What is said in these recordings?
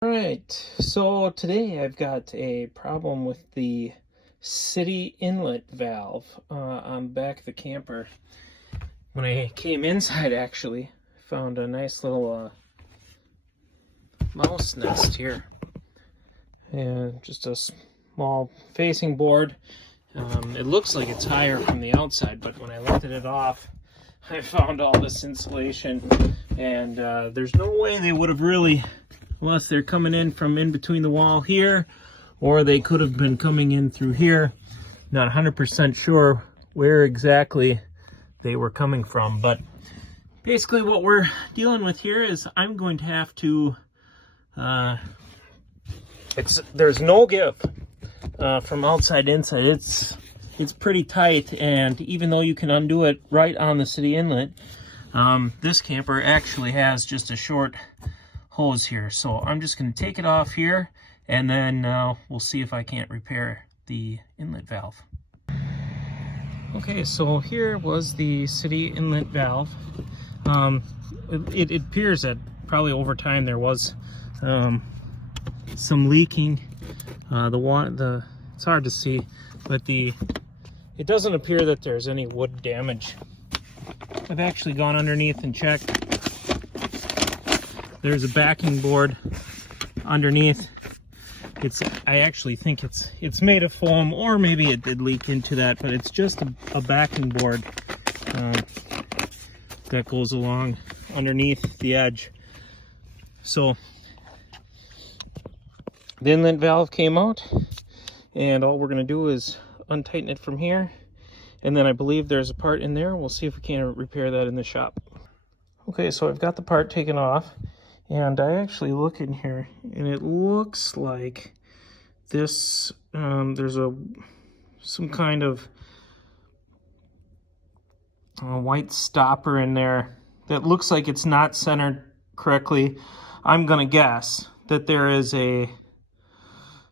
All right, so today I've got a problem with the city inlet valve on the back of the camper. When I came inside, actually, found a nice little mouse nest here, and just a small facing board. It looks like it's higher from the outside, but when I lifted it off, I found all this insulation, and there's no way they would have really, unless they're coming in from in between the wall here, or they could have been coming in through here. Not 100% sure where exactly they were coming from, but basically what we're dealing with here is I'm going to have to, there's no give from outside to inside. It's pretty tight, and even though you can undo it right on the city inlet, this camper actually has just a short hose here. So I'm just going to take it off here, and then we'll see if I can't repair the inlet valve. Okay, so here was the city inlet valve. It appears that probably over time there was some leaking. It's hard to see, but it doesn't appear that there's any wood damage. I've actually gone underneath and checked. There's a backing board underneath. I actually think it's made of foam, or maybe it did leak into that, but it's just a backing board that goes along underneath the edge. So the inlet valve came out, and all we're going to do is untighten it from here, and then I believe there's a part in there. We'll see if we can repair that in the shop. Okay, so I've got the part taken off, and I actually look in here, and it looks like this, there's some kind of white stopper in there that looks like it's not centered correctly. I'm gonna guess that there is a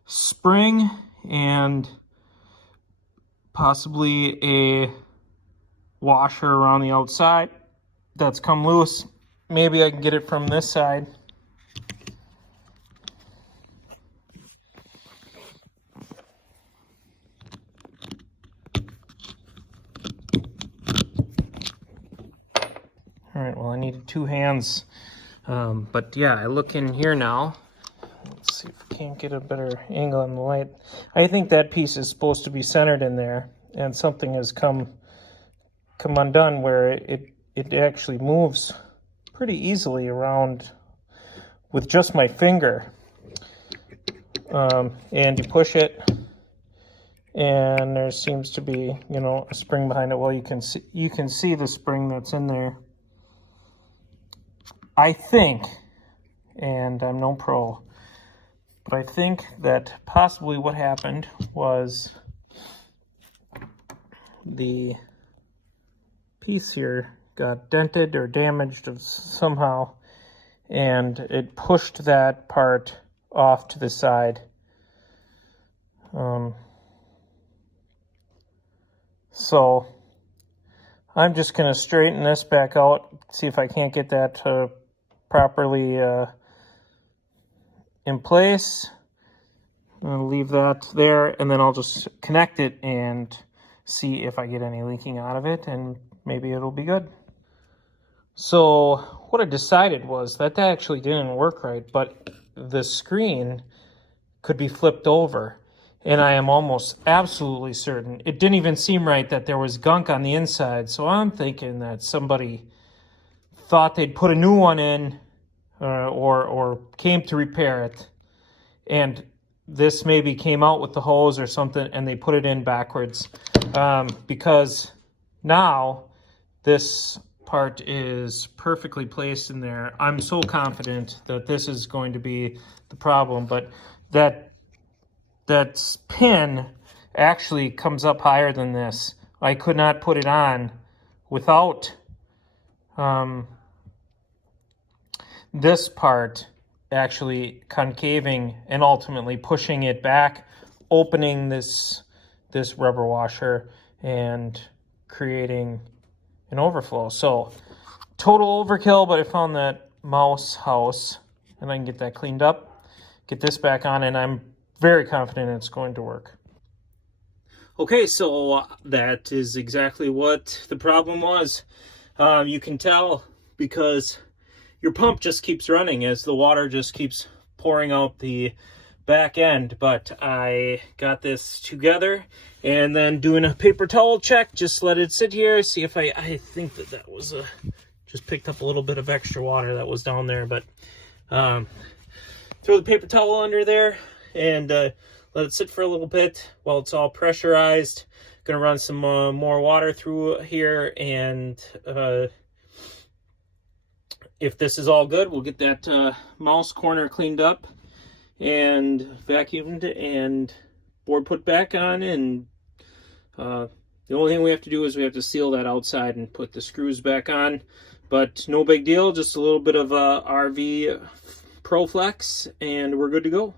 spring and possibly a washer around the outside that's come loose. Maybe I can get it from this side. All right, well, I needed two hands. But yeah, I look in here now. Let's see if I can't get a better angle on the light. I think that piece is supposed to be centered in there, and something has come undone where it actually moves pretty easily around with just my finger. And you push it, and there seems to be, a spring behind it. Well, you can see the spring that's in there. I think, and I'm no pro, but I think that possibly what happened was the piece here got dented or damaged somehow, and it pushed that part off to the side. So I'm just going to straighten this back out, see if I can't get that properly in place. I'm going to leave that there, and then I'll just connect it and see if I get any leaking out of it, and maybe it'll be good. So what I decided was that actually didn't work right, but the screen could be flipped over, and I am almost absolutely certain it didn't even seem right that there was gunk on the inside. So I'm thinking that somebody thought they'd put a new one in, or came to repair it, and this maybe came out with the hose or something, and they put it in backwards, because now this part is perfectly placed in there. I'm so confident that this is going to be the problem, but that pin actually comes up higher than this. I could not put it on without this part actually concaving and ultimately pushing it back, opening this rubber washer and creating an overflow. So total overkill, but I found that mouse house, and I can get that cleaned up. get this back on, and I'm very confident it's going to work. Okay, so that is exactly what the problem was. You can tell because your pump just keeps running as the water just keeps pouring out the back end. But I got this together, and then doing a paper towel check, just let it sit here, see if I think that was just picked up a little bit of extra water that was down there. But throw the paper towel under there and let it sit for a little bit while it's all pressurized. Gonna run some more water through here, and if this is all good, we'll get that mouse corner cleaned up and vacuumed and board put back on. And the only thing we have to do is we have to seal that outside and put the screws back on. But no big deal, just a little bit of RV ProFlex, and we're good to go.